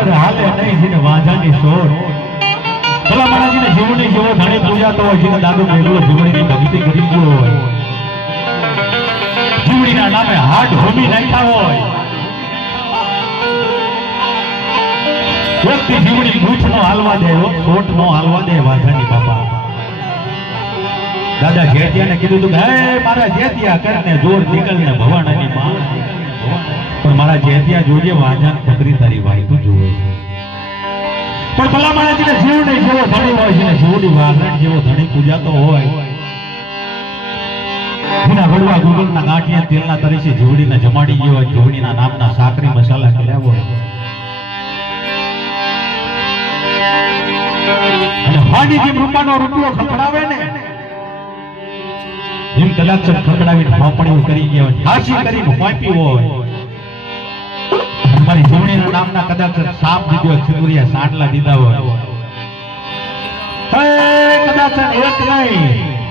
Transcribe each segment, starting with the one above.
અંતર હાલે નહીં જીને વાંઝાની સોર ભલા મારાજીને જીવની જેવો ધણી પૂજા તો હોય જીને દાદો મેઘલો જીવણીની ભક્તિ કરી ગયો હોય જીવણીના નામે હાડ હોમી નાખ્યા હોય વ્યક્તિ જીવણી મૂછ નો હાલવા દે સોટ નો હાલવા દે વાંઝાની બાપા દાદા જેતિયાને કીધું તું હે મારા જેતિયા કરને જોર નીકળને ભવાનાની માં પણ મારા જેતિયા જોજે વાંઝા ખતરી તારી વાઈ તું જોવે પણ ભલા મારાજીને જીવણી જેવો ધણી હોય છે જીવની વાઘરણ જેવો ધણી પૂજાતો હોય જેના વડવા ગુગલના ગાંઠિયા તેલના તરીકે જીવડીને જમાડી ગયો હોય જીવડીના નામના સાકરી મસાલા કર્યા હોય અને હાડી જે રૂપાનો રૂપિયો ખખડાવે ને એમ કદાચ ખખડાવીને ફાંપણીઓ કરી ગયા હોય હાસી કરીને ફાંપી હોય મારી જીવણીના નામના કદાચ સાપ દીધો ચતુરિયા સાંડલા દીધા હોય કદાચ એક નહીં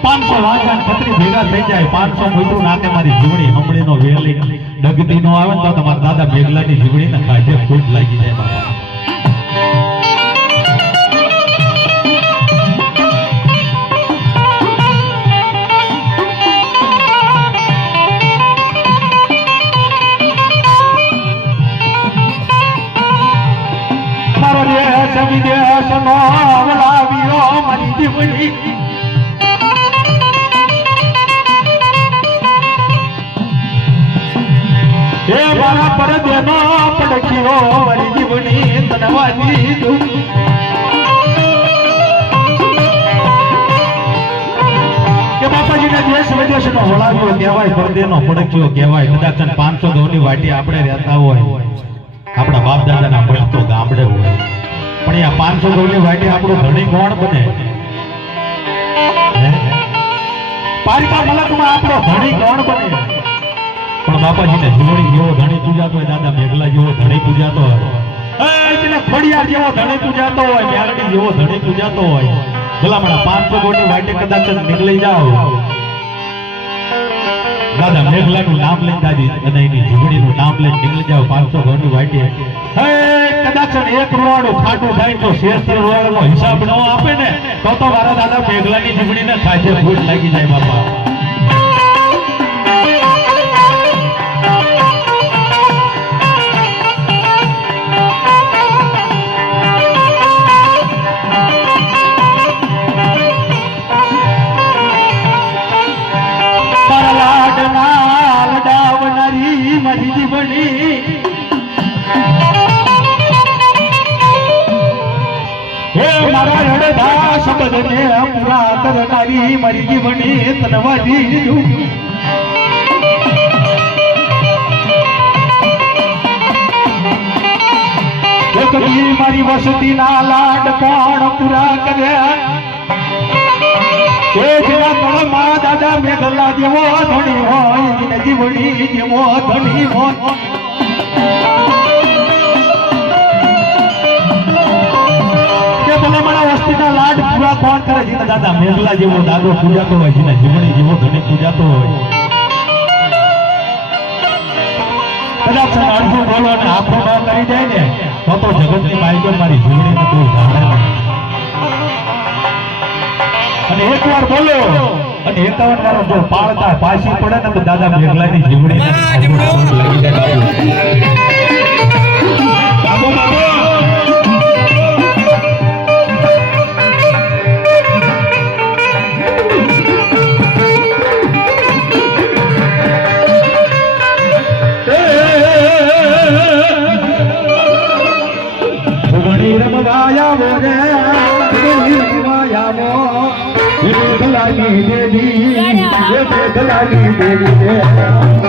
500 વાંઝા ખતરી ભેગા થઈ જાય 500 મોટું નાકે મારી જીવણી હમણીનો વેલી ડગતી નો આવે તો તમારા દાદા મેઘલાની જીવણીને કાઢે ફૂટ લાગી જાય બાપા વિદેશ નો વલાવ્યો મારી જીવણી એ મારા પરદેનો પડખ્યો મારી જીવણી તનવાજી દું કે બાપાજીને દેશ વિદેશ નો વલાવ્યો કહેવાય પરદેનો પડખ્યો કહેવાય કદાચ 500 ઘઉંની વાટી આપણે રહેતા હોય આપણા બાપ દાદાના મળતો ગામડે હોય પણ આ 500 ઘઉંની વાટી આપણો ધણી કોણ બને પારિકા મલકમાં આપણો ધણી કોણ બને પણ બાપાજીને જીવણી જેવો ધણી પૂજાતો હોય દાદા મેઘલા જેવો ધણી પૂજાતો હોય એટલે ખોડિયાર જેવો ધણી પૂજાતો હોય મ્યારડી જેવો ધણી પૂજાતો હોય ભલામણા 500 ઘઉંની વાટી કદાચ નીકળી જાઓ દાદા મેઘલાનું નામ લઈને દાદી અને એની જીવણીનું નામ લઈને નીકળી જાવ 500 ઘઉંની વાટી કદાચ એક રૂવાડું ખાટું થાય તો 16 રૂવાડાનો હિસાબ ન આપે ને તો મારા દાદા મેઘલાની જીવણીને ખાજે ફૂટ લાગી જાય બાપા મારી જીવણી હે મારા હડધા શબ્દને પૂરા કરનારી મારી જીવણી તનવાજી એકલી મારી વસતીના લાડ કોણ પૂરા કર્યા એ જેના તળમાં દાદા મેઘલા જેવો ધણી હોય જીવણી જેવો ધણી હોય કે ભલે મારા વસ્તીના લાડ પૂરા કોણ કરે છે દાદા મેઘલા જેવો દાદો પૂજાતો હોય છે જીવણી જેવો ધણી પૂજાતો હોય કદાચ અડધું બોલો ને આખું ન કરી જાય ને તો જગતની માલિકો મારી જીવણીને કોઈ જાણે અને એક વાર બોલો અને 51 વાર જો પાળતા પાછી પડે ને તો દાદા મેઘલાની જીવણીને લાગી જાય બાબો બાબો રમવાયા બોલે રમવાયા મેઘલાની દેવી મેઘલાની દેવી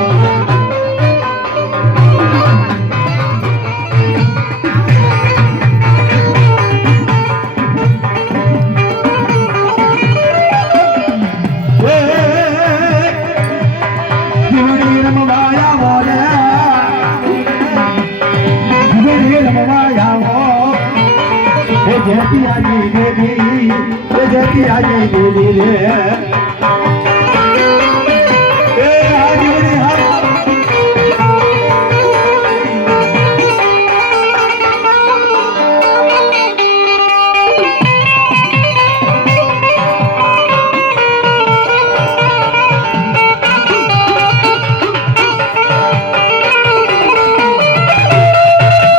जती आजी देवी रे